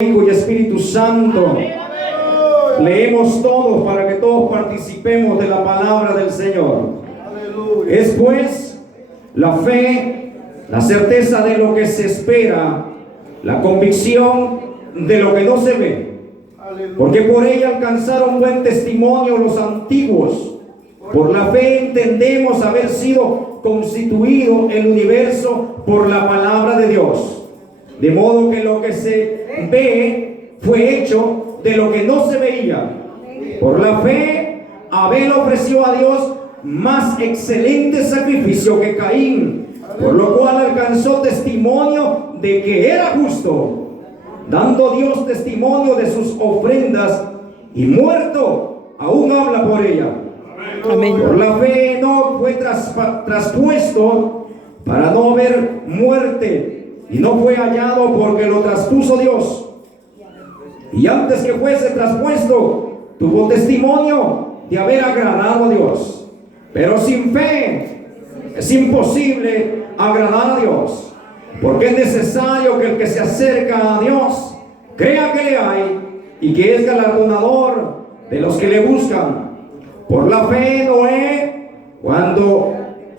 Hijo y Espíritu Santo. Leemos todos para que todos participemos de la palabra del Señor. Es pues la fe, la certeza de lo que se espera, la convicción de lo que no se ve. Porque por ella alcanzaron buen testimonio los antiguos. Por la fe entendemos haber sido constituido el universo por la palabra de Dios. De modo que lo que se ve fue hecho de lo que no se veía. Por la fe, Abel ofreció a Dios más excelente sacrificio que Caín, por lo cual alcanzó testimonio de que era justo, dando Dios testimonio de sus ofrendas, y muerto aún habla por ella. Amén. Por la fe Enoc fue traspuesto para no ver muerte, y no fue hallado porque lo traspuso Dios. Y antes que fuese traspuesto, tuvo testimonio de haber agradado a Dios. Pero sin fe es imposible agradar a Dios, porque es necesario que el que se acerca a Dios crea que le hay y que es galardonador de los que le buscan. Por la fe Noé, cuando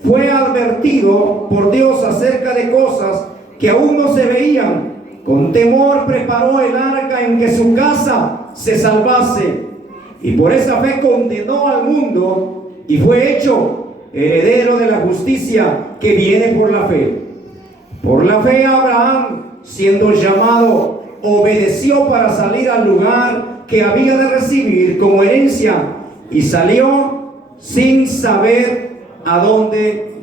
fue advertido por Dios acerca de cosas que aún no se veían, con temor preparó el arca en que su casa se salvase, y por esa fe condenó al mundo y fue hecho heredero de la justicia que viene por la fe. Por la fe Abraham, siendo llamado, obedeció para salir al lugar que había de recibir como herencia, y salió sin saber a dónde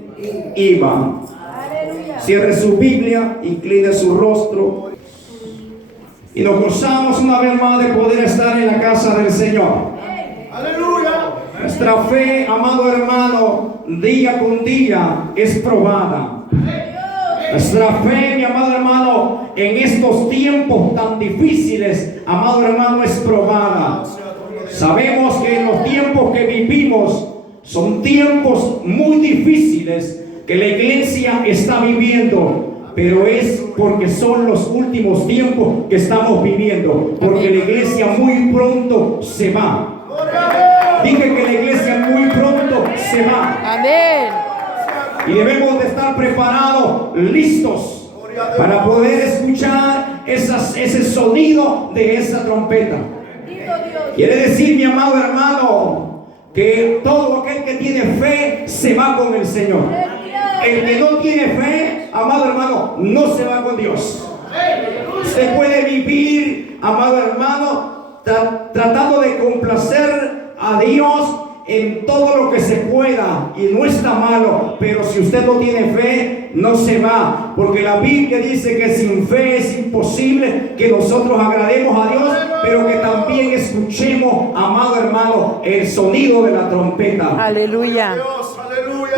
iba. Cierre su Biblia, incline su rostro, y nos gozamos una vez más de poder estar en la casa del Señor. ¡Aleluya! Nuestra fe, amado hermano, día con día es probada. Nuestra fe, mi amado hermano, en estos tiempos tan difíciles, amado hermano, es probada. Sabemos que en los tiempos que vivimos son tiempos muy difíciles que la iglesia está viviendo, pero es porque son los últimos tiempos que estamos viviendo, porque la iglesia muy pronto se va. Dije que la iglesia muy pronto se va. Amén. Y debemos de estar preparados, listos, para poder escuchar ese sonido de esa trompeta. Quiere decir, mi amado hermano, que todo aquel que tiene fe se va con el Señor. El que no tiene fe, amado hermano, no se va con Dios. Usted puede vivir, amado hermano, tratando de complacer a Dios en todo lo que se pueda, y no está malo, pero si usted no tiene fe, no se va, porque la Biblia dice que sin fe es imposible que nosotros agrademos a Dios, pero que también escuchemos, amado hermano, el sonido de la trompeta. Aleluya.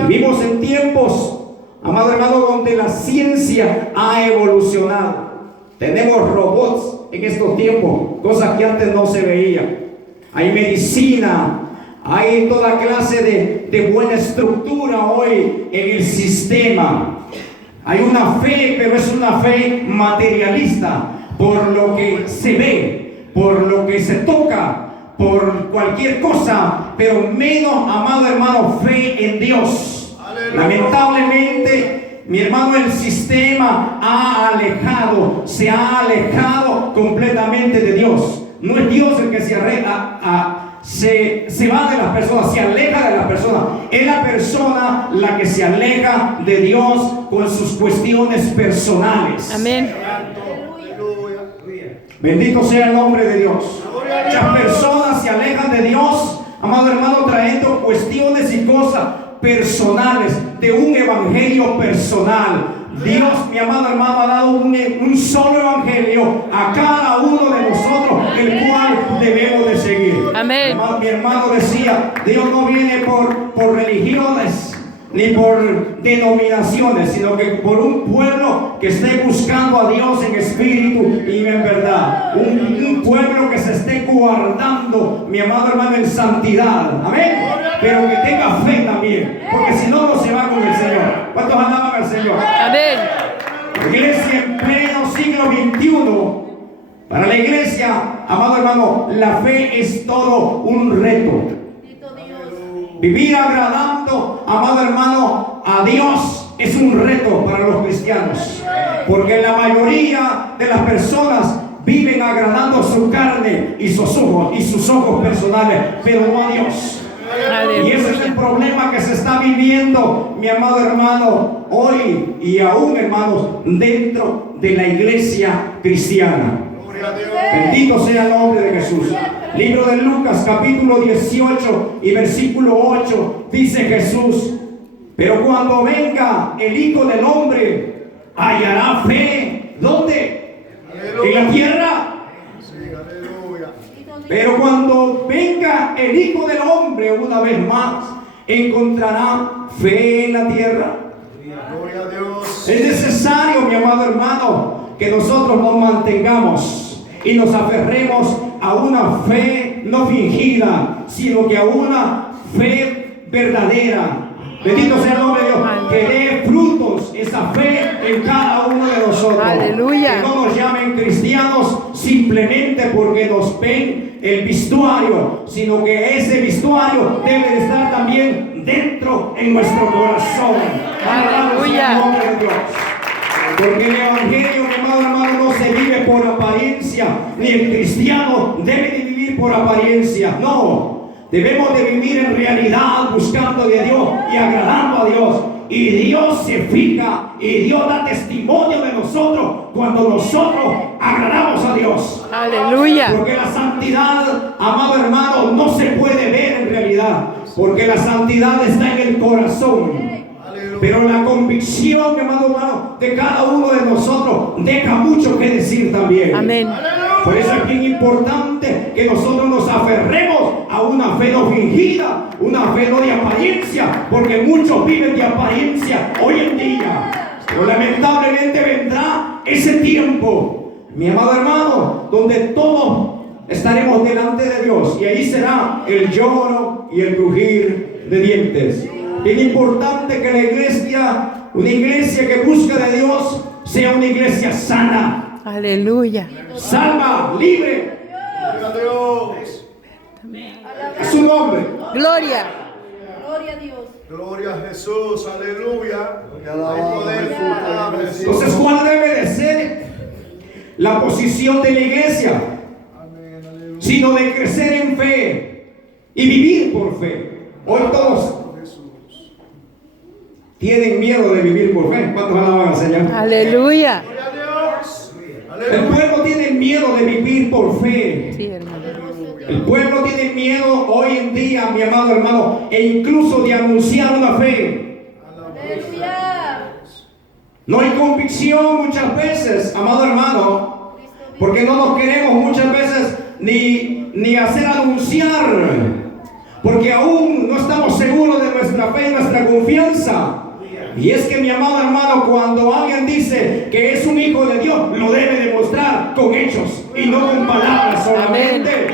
Vivimos en tiempos, amado hermano, donde la ciencia ha evolucionado. Tenemos robots en estos tiempos, cosas que antes no se veían. Hay medicina, hay toda clase de buena estructura hoy en el sistema. Hay una fe, pero es una fe materialista, por lo que se ve, por lo que se toca, por cualquier cosa, pero menos, amado hermano, fe en Dios. Aleluya. Lamentablemente, mi hermano, el sistema se ha alejado completamente de Dios. No es Dios el que se va de las personas, se aleja de las personas. Es la persona la que se aleja de Dios con sus cuestiones personales. Amén. Bendito sea el nombre de Dios. Muchas personas se alejan de Dios, amado hermano, trayendo cuestiones y cosas personales, de un evangelio personal. Dios, mi amado hermano, ha dado un solo evangelio a cada uno de nosotros, el cual debemos de seguir. Amén. Mi hermano decía, Dios no viene por religiones ni por denominaciones, sino que por un pueblo que esté buscando a Dios en espíritu y en verdad. Un pueblo que se esté guardando, mi amado hermano, en santidad. Amén. Pero que tenga fe también, porque si no, no se va con el Señor. ¿Cuántos alaban al Señor? Amén. La iglesia en pleno siglo XXI Para la iglesia, amado hermano, la fe es todo un reto. Vivir agradando, amado hermano, a Dios es un reto para los cristianos. Porque la mayoría de las personas viven agradando su carne y sus ojos personales, pero no a Dios. Y ese es el problema que se está viviendo, mi amado hermano, hoy y aún, hermanos, dentro de la iglesia cristiana. Bendito sea el nombre de Jesús. Libro de Lucas, capítulo 18 y versículo 8, dice Jesús: pero cuando venga el Hijo del Hombre, hallará fe. ¿Dónde? En la tierra. Pero cuando venga el Hijo del Hombre una vez más, ¿encontrará fe en la tierra? Es necesario, mi amado hermano, que nosotros nos mantengamos y nos aferremos a una fe no fingida, sino que a una fe verdadera. Bendito sea el nombre de Dios, que dé frutos esa fe en cada uno de nosotros. Aleluya. Que no nos llamen cristianos simplemente porque nos ven el vestuario, sino que ese vestuario debe de estar también dentro en nuestro corazón. Aleluya. En nombre de Dios. Porque el evangelio, mi amado hermano, no se vive por apariencia, ni el cristiano debe de vivir por apariencia. No. Debemos de vivir en realidad buscando de Dios y agradando a Dios. Y Dios se fija y Dios da testimonio de nosotros cuando nosotros agradamos a Dios. Aleluya. Porque la santidad, amado hermano, no se puede ver en realidad. Porque la santidad está en el corazón. Pero la convicción, mi amado hermano, de cada uno de nosotros deja mucho que decir también. Amén. Por eso es bien importante que nosotros nos aferremos a una fe no fingida, una fe no de apariencia, porque muchos viven de apariencia hoy en día. Pero lamentablemente vendrá ese tiempo, mi amado hermano, donde todos estaremos delante de Dios y ahí será el lloro y el crujir de dientes. Es importante que la iglesia, una iglesia que busca de Dios, sea una iglesia sana. Aleluya. Salva, libre. Gloria a Dios. Es su nombre. Gloria. Gloria a Dios. Gloria a Jesús, aleluya. Entonces, ¿cuál debe de ser la posición de la iglesia? Sino de crecer en fe y vivir por fe. Hoy todos tienen miedo de vivir por fe. ¿Cuántos alaban al Señor? Aleluya. El pueblo tiene miedo de vivir por fe. Sí, hermano. El pueblo tiene miedo hoy en día, mi amado hermano, e incluso de anunciar una fe. Aleluya. No hay convicción muchas veces, amado hermano, porque no nos queremos muchas veces ni hacer anunciar, porque aún no estamos seguros de nuestra fe y nuestra confianza. Y es que, mi amado hermano, cuando alguien dice que es un hijo de Dios, lo debe demostrar con hechos y no con palabras solamente.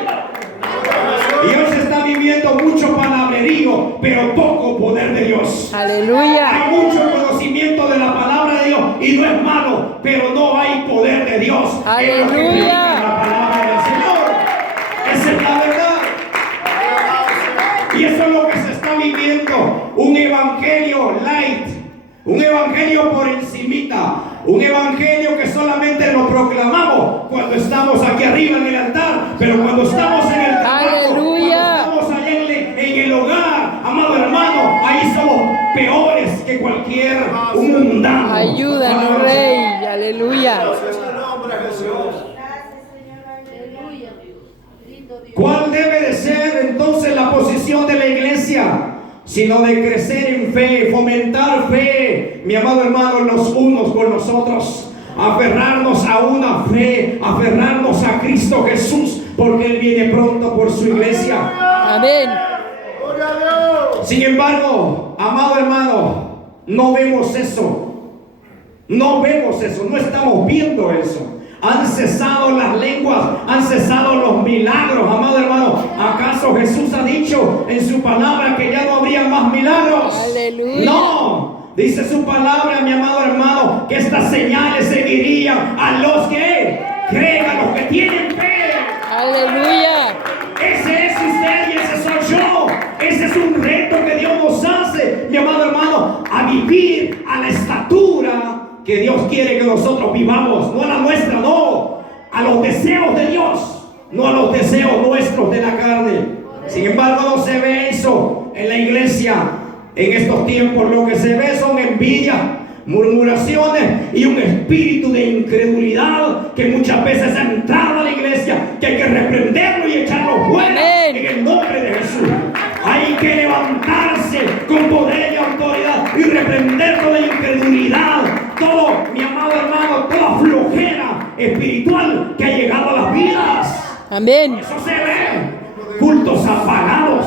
Y hoy se está viviendo mucho palabrerío, pero poco poder de Dios. Aleluya. Hay mucho conocimiento de la palabra de Dios y no es malo, pero no hay poder de Dios. Aleluya. En lo que predica la palabra del Señor. Esa es la verdad. Y eso es lo que se está viviendo. Un evangelio light. Un evangelio por encimita. Un evangelio que solamente lo proclamamos cuando estamos aquí arriba en el altar. Pero cuando estamos en el trabajo, Aleluya. cuando estamos allá en el hogar, amado hermano, ahí somos peores que cualquier mundano. Ayúdanos, Rey. Aleluya. ¿Cuál debe de ser entonces la posición de la iglesia? Sino de crecer en fe, fomentar fe, mi amado hermano, los unos con los otros. Aferrarnos a una fe, aferrarnos a Cristo Jesús, porque Él viene pronto por su iglesia. Amén. Sin embargo, amado hermano, no vemos eso. No vemos eso, no estamos viendo eso. Han cesado las lenguas, han cesado los milagros, amado hermano. ¿Acaso Jesús ha dicho en su palabra que ya no habría más milagros? Aleluya. No, dice su palabra, mi amado hermano, que estas señales seguirían a los que Creen a los que tienen fe. Aleluya. Ese es usted y ese soy yo. Ese es un reto que Dios nos hace, mi amado hermano, a vivir a la estatura que Dios quiere que nosotros vivamos. No a la nuestra, no. A los deseos de Dios, no a los deseos nuestros de la carne. Sin embargo, no se ve eso en la iglesia en estos tiempos. Lo que se ve son envidias, murmuraciones y un espíritu de incredulidad que muchas veces ha entrado a la iglesia, que hay que reprenderlo y echarlo fuera. Amén. En el nombre de Jesús. Hay que levantarse con poder y autoridad y reprender toda incredulidad, todo, mi amado hermano, toda flojera espiritual que ha llegado a las vidas. Amén. Eso se ve. Cultos apagados,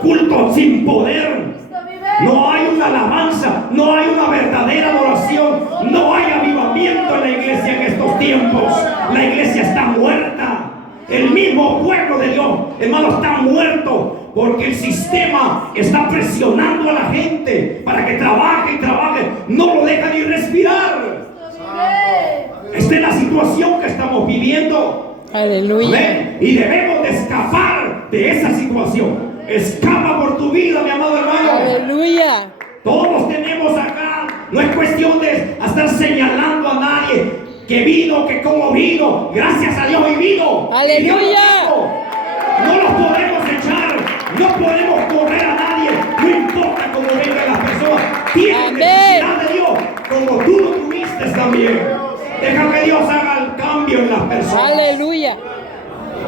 cultos sin poder. No hay una alabanza, no hay una verdadera adoración, no hay avivamiento en la iglesia en estos tiempos. La iglesia está muerta. El mismo pueblo de Dios, hermano, está muerto porque el sistema está presionando a la gente para que trabaje y trabaje. No lo deja ni respirar. Esta es la situación que estamos viviendo. Aleluya. Amén. Y debemos de escapar de esa situación. Escapa por tu vida, mi amado hermano. Aleluya. Todos tenemos acá. No es cuestión de estar señalando a nadie que vino, que como vino. Gracias a Dios y vino. Aleluya. No los podemos echar. No podemos correr a nadie. No importa cómo vengan las personas. Tienen necesidad de Dios, como tú lo tuviste también. Deja que Dios haga el cambio en las personas. Aleluya.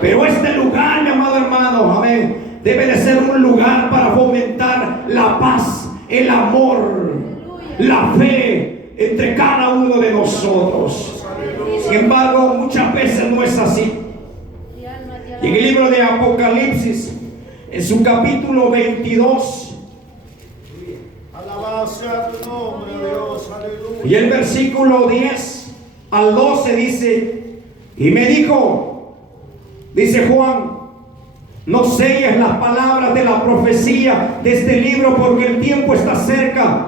Pero este lugar, mi amado hermano, amén, debe de ser un lugar para fomentar la paz, el amor, la fe entre cada uno de nosotros. Sin embargo, muchas veces no es así. Y en el libro de Apocalipsis, en su capítulo 22, Alabado sea tu nombre, Dios. Aleluya. y el versículo 10 al 12 dice, y me dijo, dice Juan, no selles las palabras de la profecía de este libro, porque el tiempo está cerca.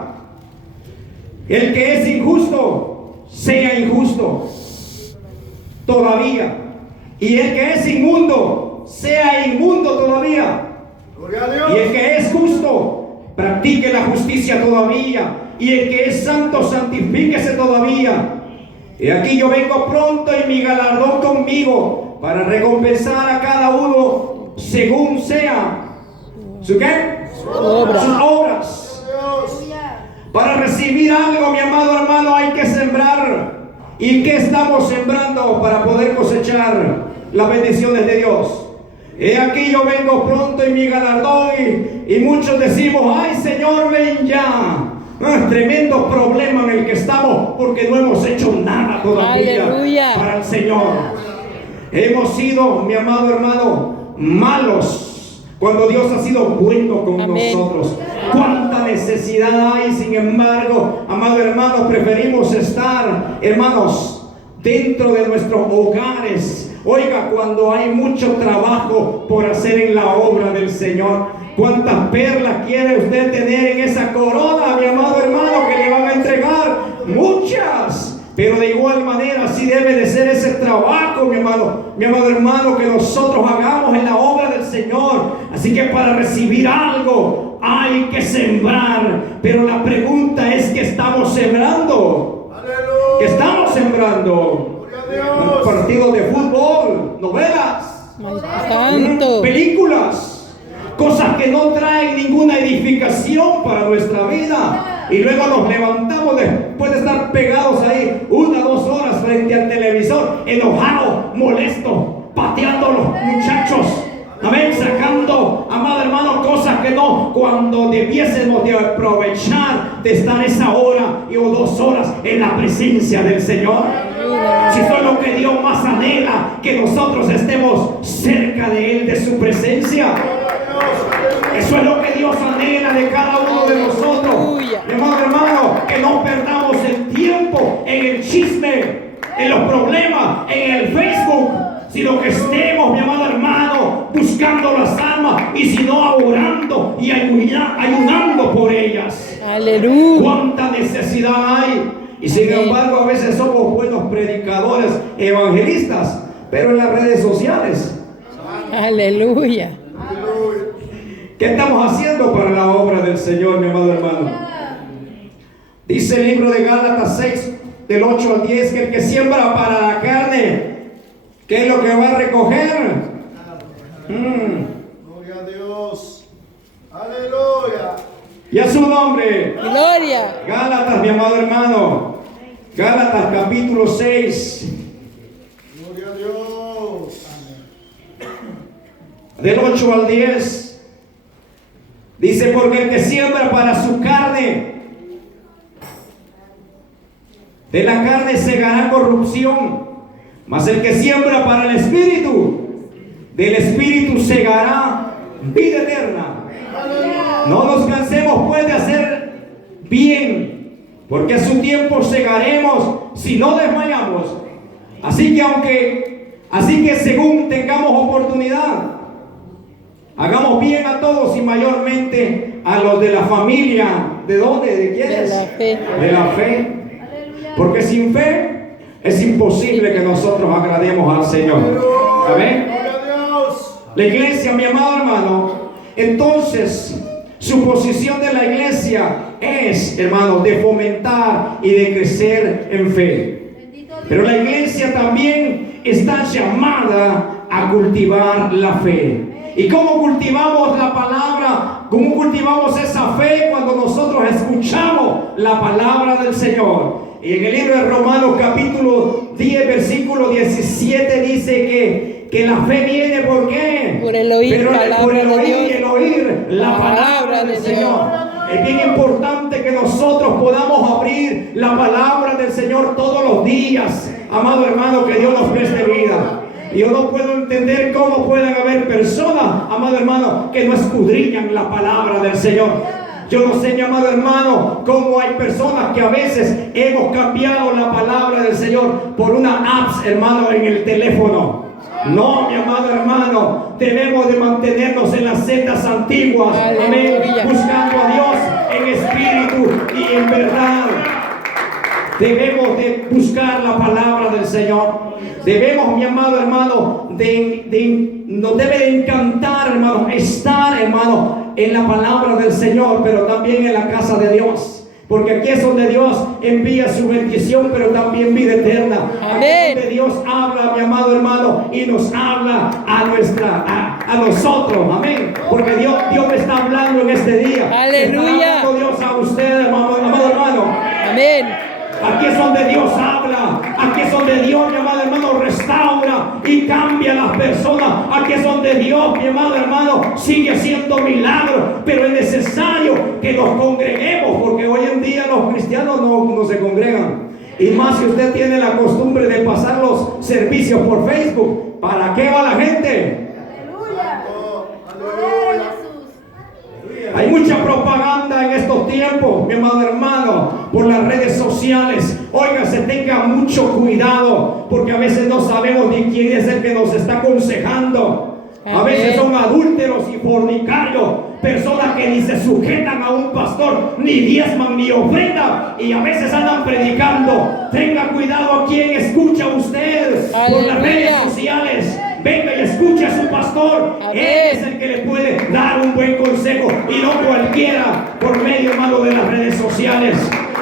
El que es injusto, sea injusto todavía. Y el que es inmundo, sea inmundo todavía. Gloria a Dios. Y el que es justo, practique la justicia todavía. Y el que es santo, santifíquese todavía. Y aquí yo vengo pronto y mi galardón conmigo, para recompensar a cada uno según sea ¿su qué? Sus obras. Para recibir algo, mi amado hermano, hay que sembrar. ¿Y qué estamos sembrando para poder cosechar las bendiciones de Dios? He aquí yo vengo pronto y mi galardón, y muchos decimos, ay Señor, ven ya. Tremendo problema en el que estamos, porque no hemos hecho nada todavía. Aleluya. Para el Señor. Hemos sido, mi amado hermano, malos cuando Dios ha sido bueno con Amén. nosotros. Cuánta necesidad hay, sin embargo, amado hermano, preferimos estar, hermanos, dentro de nuestros hogares. Oiga, cuando hay mucho trabajo por hacer en la obra del Señor. ¿Cuántas perlas quiere usted tener en esa corona, mi amado hermano, que le van a entregar? Muchas. Pero de igual manera así debe de ser ese trabajo, mi amado hermano, que nosotros hagamos en la obra del Señor. Así que para recibir algo hay que sembrar. Pero la pregunta es, ¿qué estamos sembrando? Aleluya. ¿Qué estamos sembrando? Gloria a Dios. Partidos de fútbol, novelas, Santo. películas, cosas que no traen ninguna edificación para nuestra vida. Y luego nos levantamos después de estar pegados ahí 1 o 2 horas frente al televisor, enojados, molestos, pateando a los muchachos. Amén, sacando, amado hermano, cosas que no, cuando debiésemos de aprovechar de estar esa hora o 2 horas en la presencia del Señor. Si eso es lo que Dios más anhela, que nosotros estemos cerca de Él, de su presencia. Eso es lo que Dios anhela de cada uno de nosotros. Mi amado hermano, que no perdamos el tiempo en el chisme, en los problemas, en el Facebook, sino que estemos, mi amado hermano, buscando las almas, y si no, orando y ayunando por ellas. Aleluya. Cuánta necesidad hay. Y sin Amén. embargo, a veces somos buenos predicadores, evangelistas, pero en las redes sociales, Aleluya. Aleluya. ¿qué estamos haciendo para la obra del Señor, mi amado hermano? Dice el libro de Gálatas 6, del 8 al 10, que el que siembra para la carne, ¿qué es lo que va a recoger? Gloria a Dios. Aleluya. Y a su nombre. Gloria. Gálatas, mi amado hermano. Gálatas capítulo 6, Gloria a Dios. del 8 al 10. Dice, porque el que siembra para su carne, de la carne segará corrupción, mas el que siembra para el Espíritu, del Espíritu segará vida eterna. No nos cansemos pues de hacer bien, porque a su tiempo segaremos si no desmayamos. Así que según tengamos oportunidad, hagamos bien a todos y mayormente a los de la familia. ¿De dónde? ¿De quiénes? De la fe. De la fe. Porque sin fe es imposible que nosotros agrademos al Señor. Amén. Gloria a Dios. La iglesia, mi amado hermano, entonces su posición de la iglesia es, hermano, de fomentar y de crecer en fe. Bendito Dios. Pero la iglesia también está llamada a cultivar la fe. ¿Y cómo cultivamos la palabra? ¿Cómo cultivamos esa fe? Cuando nosotros escuchamos la palabra del Señor. Y en el libro de Romanos capítulo 10 versículo 17 dice que la fe viene ¿por qué? Por el oír Pero palabra por el de oír Dios. y el oír la palabra del Dios. Señor. Es bien importante que nosotros podamos abrir la palabra del Señor todos los días. Amado hermano, que Dios nos preste vida. Y yo no puedo entender cómo pueden haber personas, amado hermano, que no escudriñan la palabra del Señor. Yo no sé, mi amado hermano, cómo hay personas que a veces hemos cambiado la palabra del Señor por una apps, hermano, en el teléfono. No, mi amado hermano, debemos de mantenernos en las sendas antiguas. Amén. Aleluya. Buscando a Dios en espíritu y en verdad. Debemos de buscar la palabra del Señor. Debemos, mi amado hermano, nos debe de encantar, hermano, estar, hermano, en la palabra del Señor, pero también en la casa de Dios. Porque aquí es donde Dios envía su bendición, pero también vida eterna. Aquí es donde Dios habla, mi amado hermano, y nos habla a nosotros. Amén. Porque Dios me está hablando en este día. Aleluya. Está hablando Dios a usted, amado hermano. Amén. Aquí es donde Dios habla. Aquí es donde Dios, mi amado hermano, restaura y cambia a las personas. Aquí es donde Dios, mi amado hermano, sigue haciendo milagros. Pero es necesario que nos congreguemos, porque hoy en día los cristianos no se congregan. Y más si usted tiene la costumbre de pasar los servicios por Facebook, ¿para qué va la gente? Aleluya. Oh, Gloria a aleluya. Jesús. Hay mucha propaganda en estos tiempos, mi amado hermano, por las redes sociales. Oiga, se tenga mucho cuidado, porque a veces no sabemos ni quién es el que nos está aconsejando. A veces son adúlteros y fornicarios, personas que ni se sujetan a un pastor, ni diezman ni ofrendan, y a veces andan predicando. Tenga cuidado a quien escucha usted por las redes sociales. Venga y escuche a su pastor. Amén. Él es el que le puede dar un buen consejo, y no cualquiera por medio, hermano, de las redes sociales.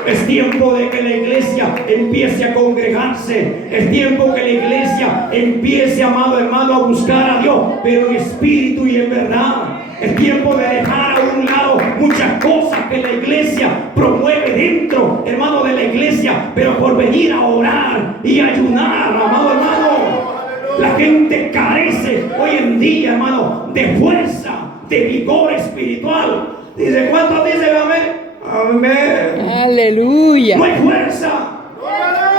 Es tiempo de que la iglesia empiece a congregarse. Es tiempo que la iglesia empiece, amado hermano, a buscar a Dios, pero en espíritu y en verdad. Es tiempo de dejar a un lado muchas cosas que la iglesia promueve dentro, hermano, de la iglesia, pero por venir a orar y ayunar, amado hermano. La gente carece hoy en día, hermano, de fuerza, de vigor espiritual. Dice, ¿cuántos dicen amén? Amén. Aleluya. No hay fuerza,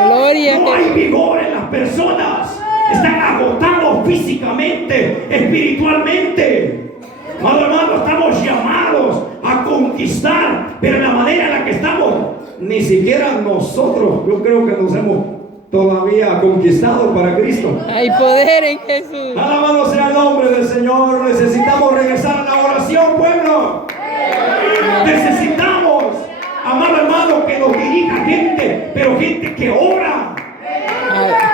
Gloria a no hay Jesús. vigor en las personas. Están agotados físicamente, espiritualmente. Amado hermano, estamos llamados a conquistar, pero en la manera en la que estamos, ni siquiera nosotros, yo creo que nos hemos todavía conquistado para Cristo. Hay poder en Jesús. Alabado sea el nombre del Señor. Necesitamos regresar a la oración, pueblo. Necesitamos amado hermano, que nos dirija gente, pero gente que ora.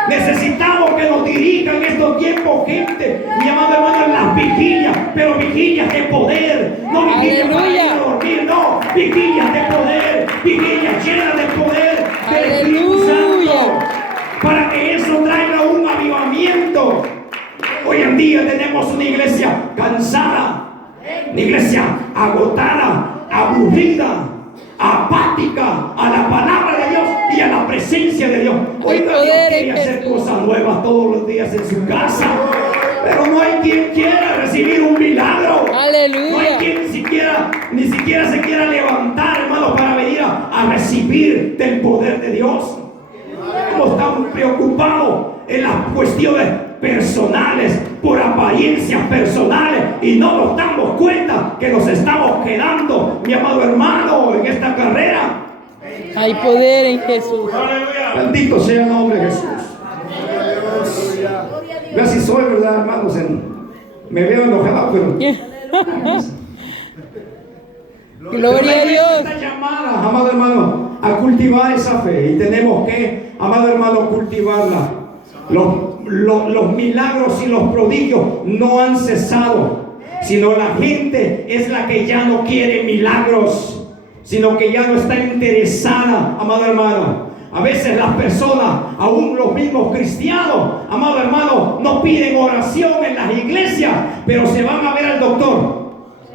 Necesitamos que nos dirijan en estos tiempos gente, mi amado hermano, en las vigilias, pero vigilias de poder, no vigilias para ir a dormir, no, vigilias de poder, vigilias llenas de poder del Espíritu Santo, para que eso traiga un avivamiento. Hoy en día tenemos una iglesia cansada, una iglesia agotada, aburrida, apática a la palabra de Dios y a la presencia de Dios. Oiga, Dios quiere hacer cosas nuevas todos los días en su casa, pero no hay quien quiera recibir un milagro. Aleluya. No hay quien ni siquiera se quiera levantar, hermano, para venir a recibir del poder de Dios. Estamos tan preocupados en las cuestiones personales, por apariencias personales, y no nos damos cuenta que nos estamos quedando, mi amado hermano, en esta carrera. Hay poder en Jesús. Bendito sea el nombre de Jesús. Yo así soy, ¿verdad, hermanos? Me veo enojado, pero Gloria a Dios. Está llamada, amado hermano, a cultivar esa fe, y tenemos que, amado hermano, cultivarla. Los milagros y los prodigios no han cesado, sino la gente es la que ya no quiere milagros, sino que ya no está interesada, amado hermano. A veces las personas, aún los mismos cristianos, amado hermano, no piden oración en las iglesias, pero se van a ver al doctor.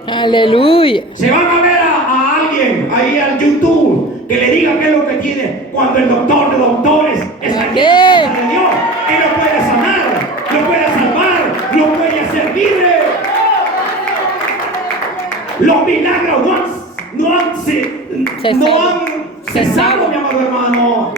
Aleluya. Se van a ver a alguien ahí al YouTube que le diga qué es lo que tiene, cuando el doctor de doctores es aquí en la casa de Dios. Él lo puede sanar, lo puede salvar, lo puede hacer libre. Los milagros no han cesado, mi amado hermano.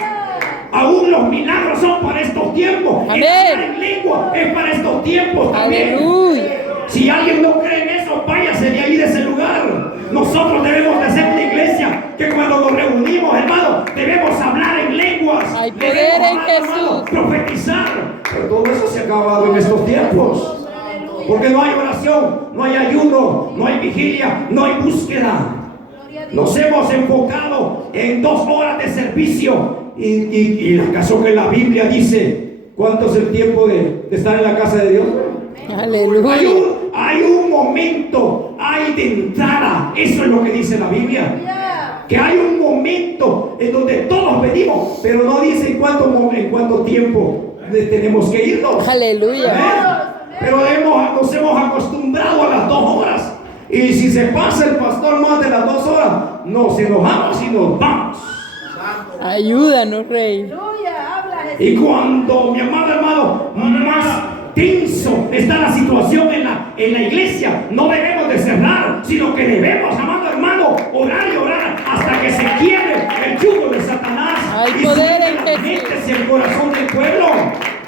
Aún los milagros son para estos tiempos. Amén. El hablar en lengua es para estos tiempos también. Aleluya. Si alguien no cree en eso, váyase de ahí, de ese lugar. Nosotros debemos de ser una iglesia que cuando nos reunimos, hermano, debemos hablar en lenguas. Hay poder Debemos, en Jesús. profetizar. Pero todo eso se ha acabado en estos tiempos. Porque no hay oración, no hay ayuno, no hay vigilia, no hay búsqueda. Nos hemos enfocado en 2 horas de servicio. ¿Y acaso que la Biblia dice cuánto es el tiempo de estar en la casa de Dios? Aleluya. Hay un momento, hay de entrada. Eso es lo que dice la Biblia. Que hay un momento en donde todos venimos, pero no dice en cuánto tiempo tenemos que irnos. Aleluya. ¿Amén? Pero nos hemos acostumbrado a las 2 horas. Y si se pasa el pastor más de las 2 horas, nos enojamos y nos vamos. Ayúdanos, Rey. Aleluya, habla Jesús. Y cuando, mi amado hermano, más tenso está la situación en la iglesia, no debemos de cerrar, sino que debemos, amado hermano, orar y orar hasta que se quiebre el yugo de Satanás. Hay y poder suelte en las Jesús. mentes y el corazón del pueblo.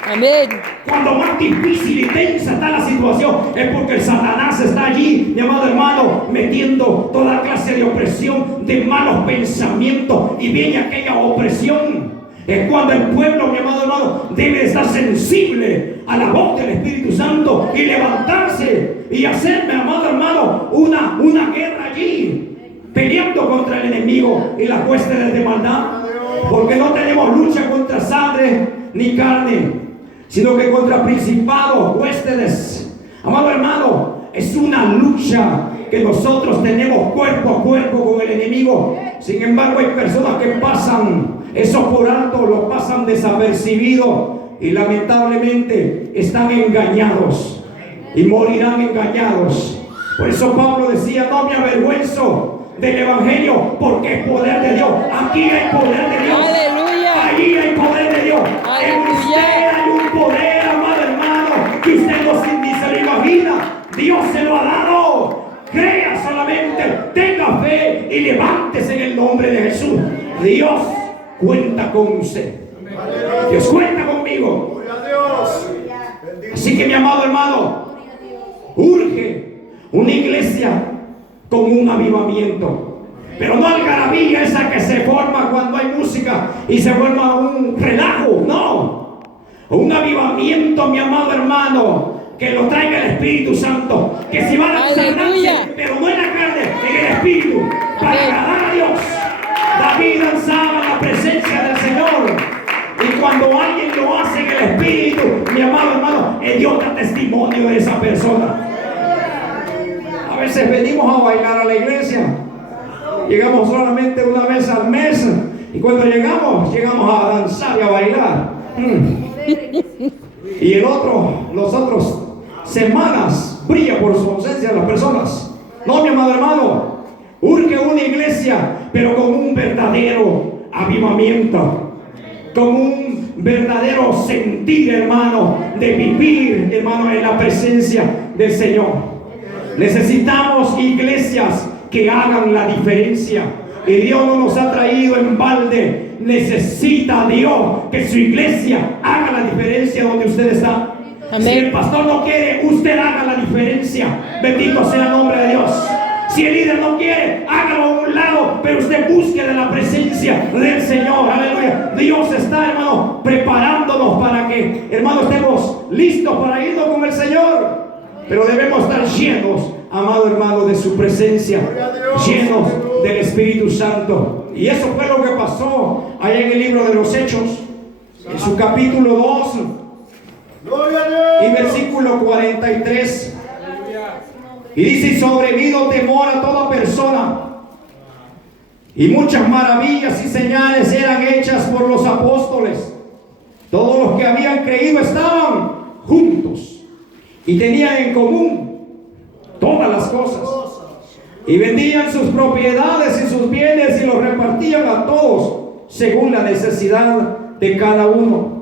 Amén. Cuando más difícil y tensa está la situación, es porque el Satanás está allí, mi amado hermano, metiendo toda clase de opresión, de malos pensamientos, y viene aquella opresión. Es cuando el pueblo, mi amado hermano, debe estar sensible a la voz del Espíritu Santo y levantarse y hacer, mi amado hermano, una guerra allí, peleando contra el enemigo y las huestes de maldad. Porque no tenemos lucha contra sangre ni carne, sino que contra principados, huestes. Amado hermano, es una lucha que nosotros tenemos cuerpo a cuerpo con el enemigo. Sin embargo, hay personas que pasan eso por alto, lo pasan desapercibido, y lamentablemente están engañados y morirán engañados. Por eso Pablo decía: no me avergüenzo del evangelio, porque es poder de Dios. Aquí hay poder de Dios. Aleluya. Ahí hay poder de Dios. En usted hay un poder, amado hermano, que usted ni se lo imagina. Dios se lo ha dado. Crea solamente, tenga fe y levántese en el nombre de Jesús. Dios cuenta con usted. Dios cuenta conmigo. Así que, mi amado hermano, urge una iglesia con un avivamiento, pero no algarabía esa que se forma cuando hay música y se forma un relajo. No, un avivamiento, mi amado hermano, que lo traiga el Espíritu Santo, que si va a sanarse, pero no en la carne, en el Espíritu, para agradar a Dios, cuando alguien lo hace en el Espíritu, mi amado hermano, Dios da testimonio de esa persona. A veces venimos a bailar a la iglesia. Llegamos solamente una vez al mes. Y cuando llegamos a danzar y a bailar. Y los otros semanas brilla por su ausencia las personas. No, mi amado hermano, urge una iglesia, pero con un verdadero avivamiento, con un verdadero sentir, hermano, de vivir, hermano, en la presencia del Señor. Necesitamos iglesias que hagan la diferencia. Y Dios no nos ha traído en balde. Necesita Dios que su iglesia haga la diferencia donde usted está. Amén. Si el pastor no quiere, usted haga la diferencia. Bendito sea el nombre de Dios. Si el líder no quiere, hágalo a un lado, pero usted busque de la presencia del Señor. Aleluya. Dios está, hermano, preparándonos para que, hermano, estemos listos para irnos con el Señor. Pero debemos estar llenos, amado hermano, de su presencia, llenos del Espíritu Santo. Y eso fue lo que pasó allá en el libro de los Hechos, en su capítulo 2 y versículo 43. Y dice: y sobrevino temor a toda persona, y muchas maravillas y señales eran hechas por los apóstoles. Todos los que habían creído estaban juntos y tenían en común todas las cosas, y vendían sus propiedades y sus bienes y los repartían a todos según la necesidad de cada uno.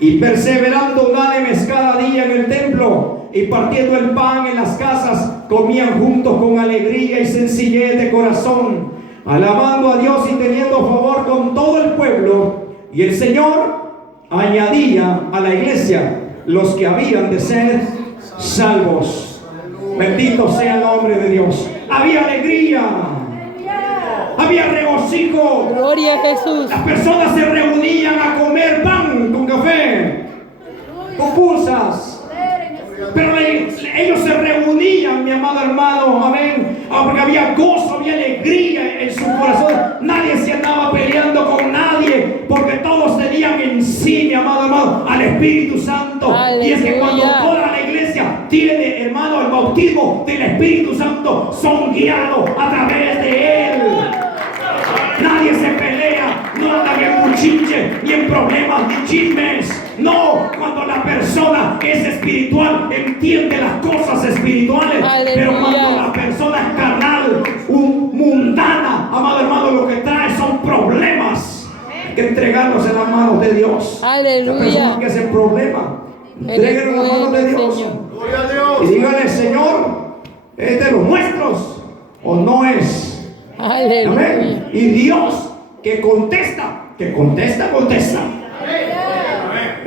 Y perseverando unánimes cada día en el templo y partiendo el pan en las casas, comían juntos con alegría y sencillez de corazón, alabando a Dios y teniendo favor con todo el pueblo. Y el Señor añadía a la iglesia los que habían de ser salvos. Bendito sea el nombre de Dios. Había alegría, había regocijo. Gloria a Jesús. Las personas se reunían a comer pan con café, pupusas. Pero ellos se reunían, mi amado hermano, amén, porque había gozo, había alegría en su corazón. Nadie se andaba peleando con nadie, porque todos tenían en sí, mi amado hermano, al Espíritu Santo. Aleluya. Y es que cuando toda la iglesia tiene, hermano, el bautismo del Espíritu Santo, son guiados a través de Él. Nadie se pelea, no anda en cuchille, ni en problemas, ni chismes. No, cuando la persona es espiritual, entiende las cosas espirituales. Aleluya. Pero cuando la persona es carnal, mundana, amado hermano, lo que trae son problemas. Hay que entregarlos en las manos de Dios. Aleluya. La persona que hace problema, entreguen en las manos de Dios. Señor. Gloria a Dios. Y dígale: Señor, ¿es de los nuestros o no es? Aleluya. Amén. Y Dios que contesta. Pero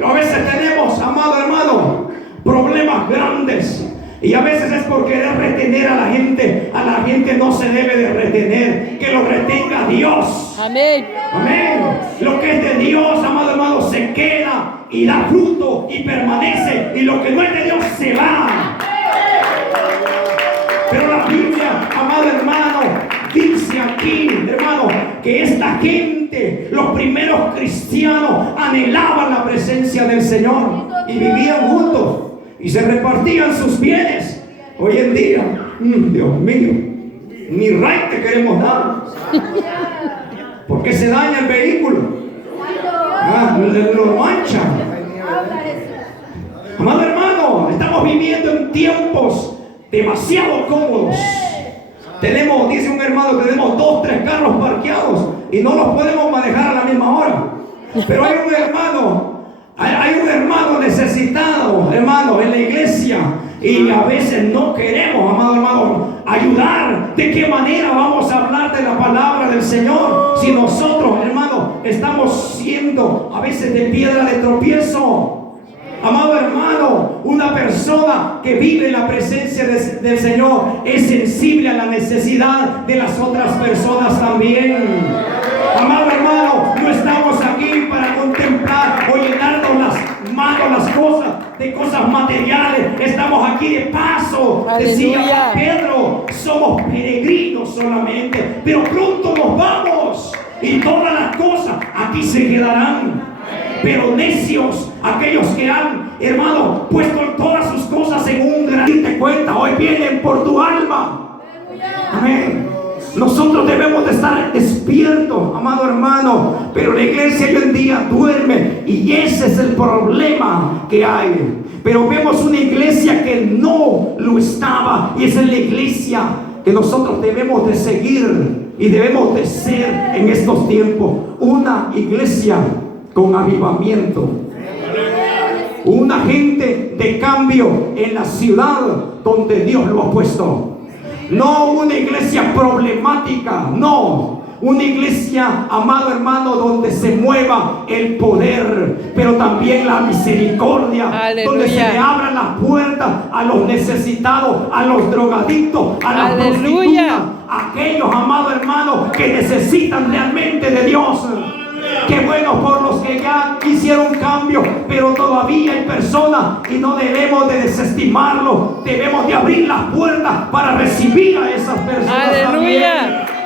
a veces tenemos, amado hermano, problemas grandes. Y a veces es por querer retener a la gente. A la gente no se debe de retener. Que lo retenga Dios. Amén. Amén. Lo que es de Dios, amado hermano, se queda y da fruto y permanece. Y lo que no es de Dios se va. Pero la Biblia, amado hermano, dice aquí, hermano, que esta gente, los primeros cristianos, anhelaban la presencia del Señor y vivían juntos y se repartían sus bienes. Hoy en día, Dios mío, ni raite queremos dar, porque se daña el vehículo, lo manchan. Amado hermano, estamos viviendo en tiempos demasiado cómodos. Tenemos, dice un hermano, tenemos 2, 3 carros parqueados y no los podemos manejar a la misma hora. Pero hay un hermano necesitado, hermano, en la iglesia, y a veces no queremos, amado hermano, ayudar. ¿De qué manera vamos a hablar de la palabra del Señor si nosotros, hermano, estamos siendo a veces de piedra de tropiezo? Amado hermano, una persona que vive en la presencia del Señor es sensible a la necesidad de las otras personas también. Amado hermano, no estamos aquí para contemplar o llenarnos las manos, las cosas de cosas materiales. Estamos aquí de paso. Aleluya. Decía Pedro, somos peregrinos solamente, pero pronto nos vamos y todas las cosas aquí se quedarán. Pero necios aquellos que han, hermano, puesto todas sus cosas en un gran... Date cuenta, hoy vienen por tu alma. Amén. Nosotros debemos de estar despiertos, amado hermano, pero la iglesia hoy en día duerme y ese es el problema que hay. Pero vemos una iglesia que no lo estaba y esa es la iglesia que nosotros debemos de seguir y debemos de ser en estos tiempos. Una iglesia con avivamiento, una gente de cambio en la ciudad donde Dios lo ha puesto. No una iglesia problemática, no. Una iglesia, amado hermano, donde se mueva el poder, pero también la misericordia. Aleluya. Donde se le abran las puertas a los necesitados, a los drogadictos, a las Aleluya. prostitutas, a aquellos, amado hermano, que necesitan realmente de Dios. Qué bueno por los que ya hicieron cambio, pero todavía hay personas y no debemos de desestimarlo. Debemos de abrir las puertas para recibir a esas personas. Aleluya. También.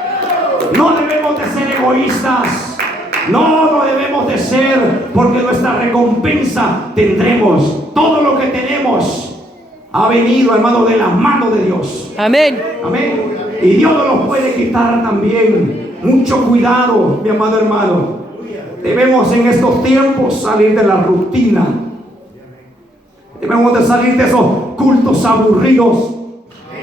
No debemos de ser egoístas. No lo debemos de ser, porque nuestra recompensa tendremos. Todo lo que tenemos ha venido, hermano, de las manos de Dios. Amén. Amén. Y Dios no los puede quitar también. Mucho cuidado, mi amado hermano. Debemos en estos tiempos salir de la rutina. Debemos de salir de esos cultos aburridos,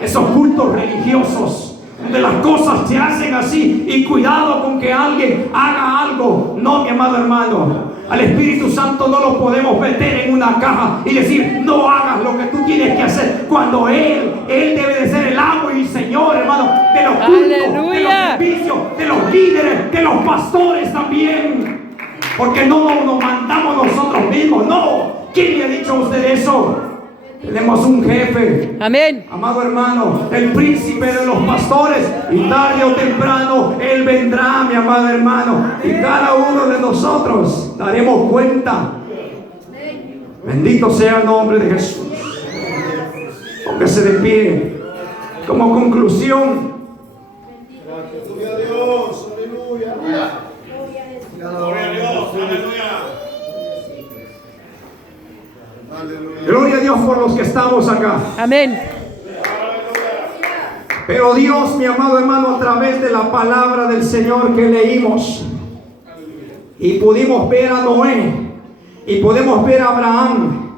esos cultos religiosos, donde las cosas se hacen así y cuidado con que alguien haga algo. No, mi amado hermano, al Espíritu Santo no lo podemos meter en una caja y decir no hagas lo que tú tienes que hacer, cuando Él debe de ser el amo y el Señor, hermano, de los cultos, Aleluya. de los servicios, de los líderes, de los pastores también. Porque no nos mandamos nosotros mismos, no. ¿Quién le ha dicho a usted eso? Tenemos un jefe, Amén. amado hermano, el príncipe de los pastores, y tarde o temprano Él vendrá, mi amado hermano, y cada uno de nosotros daremos cuenta. Bendito sea el nombre de Jesús. Póngase de pie. Como conclusión, Gloria a Dios, aleluya. Gloria a Dios, aleluya. Aleluya. gloria a Dios por los que estamos acá. Amén. Pero Dios, mi amado hermano, a través de la palabra del Señor que leímos, y pudimos ver a Noé, y podemos ver a Abraham,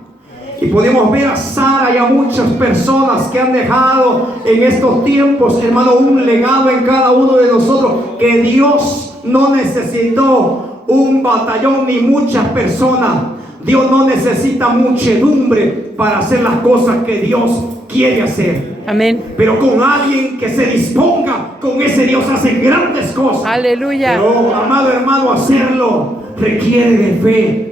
y podemos ver a Sara y a muchas personas que han dejado en estos tiempos, hermano, un legado en cada uno de nosotros, que Dios no necesitó un batallón ni muchas personas. Dios no necesita muchedumbre para hacer las cosas que Dios quiere hacer. Amén. Pero con alguien que se disponga, con ese Dios hace grandes cosas. Aleluya. Pero, amado hermano, hacerlo requiere de fe.